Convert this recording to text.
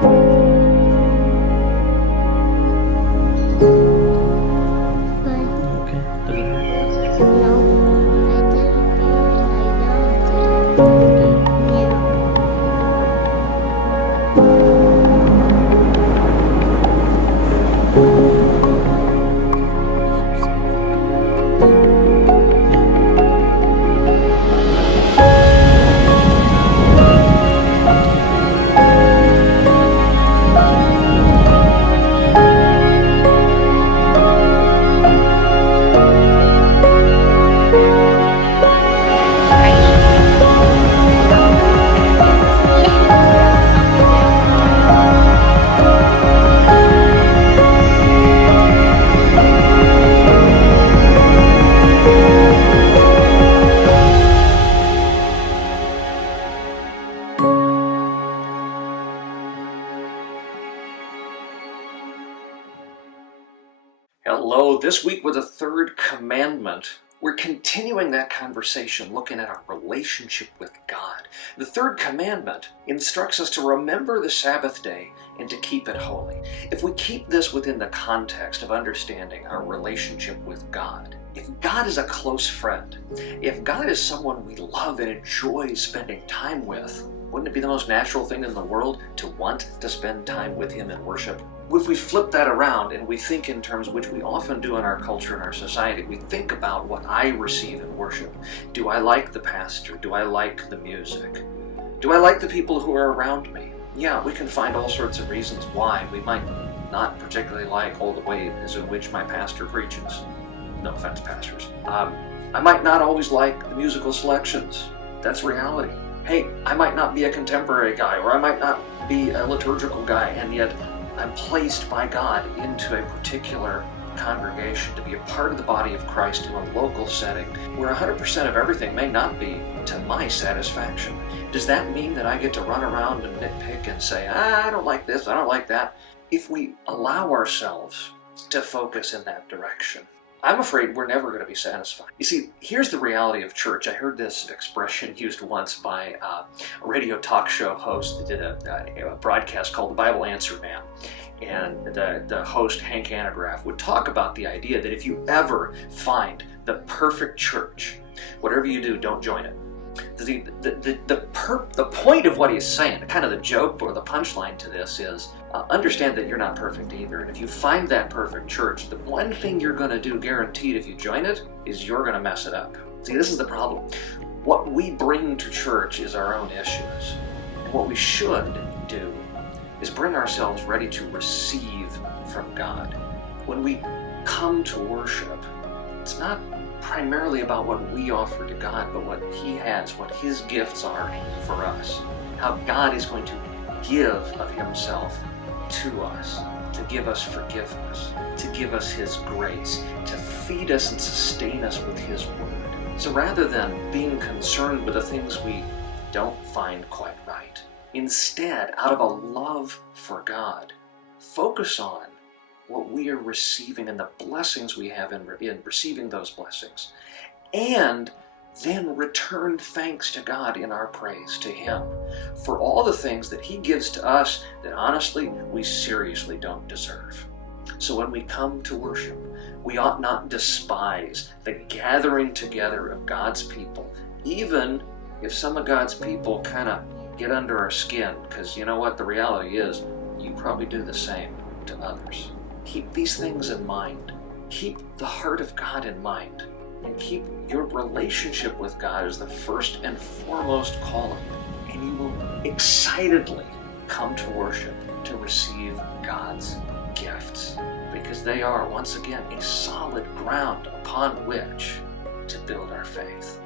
Okay, does it hurt? No, I didn't feel and I don't. Okay. Yeah. Hello, this week with the third commandment. We're continuing that conversation looking at our relationship with God. The third commandment instructs us to remember the Sabbath day and to keep it holy. If we keep this within the context of understanding our relationship with God, if God is a close friend, if God is someone we love and enjoy spending time with, wouldn't it be the most natural thing in the world to want to spend time with Him in worship? If we flip that around and we think in terms which we often do in our culture and our society, we think about what I receive in worship. Do I like the pastor? Do I like the music? Do I like the people who are around me? Yeah, we can find all sorts of reasons why we might not particularly like all the ways in which my pastor preaches. No offense, pastors. I might not always like the musical selections. That's reality. Hey, I might not be a contemporary guy, or I might not be a liturgical guy, and yet I'm placed by God into a particular congregation to be a part of the body of Christ in a local setting where 100% of everything may not be to my satisfaction. Does that mean that I get to run around and nitpick and say, I don't like this, I don't like that? If we allow ourselves to focus in that direction, I'm afraid we're never going to be satisfied. You see, here's the reality of church. I heard this expression used once by a radio talk show host that did a broadcast called The Bible Answer Man. And the host, Hank Hanegraaff, would talk about the idea that if you ever find the perfect church, whatever you do, don't join it. The point of what he's saying, kind of the joke or the punchline to this is, understand that you're not perfect either. And if you find that perfect church, the one thing you're going to do guaranteed if you join it is you're going to mess it up. See, this is the problem. What we bring to church is our own issues. And what we should do is bring ourselves ready to receive from God. When we come to worship, it's not primarily about what we offer to God, but what He has, what His gifts are for us. How God is going to give of Himself to us, to give us forgiveness, to give us His grace, to feed us and sustain us with His Word. So rather than being concerned with the things we don't find quite right, instead, out of a love for God, focus on what we are receiving and the blessings we have in receiving those blessings. And then return thanks to God in our praise to Him for all the things that He gives to us that honestly we seriously don't deserve. So when we come to worship, we ought not despise the gathering together of God's people, even if some of God's people kind of get under our skin, because you know what, the reality is, you probably do the same to others. Keep these things in mind. Keep the heart of God in mind. And keep your relationship with God as the first and foremost calling. And you will excitedly come to worship to receive God's gifts. Because they are, once again, a solid ground upon which to build our faith.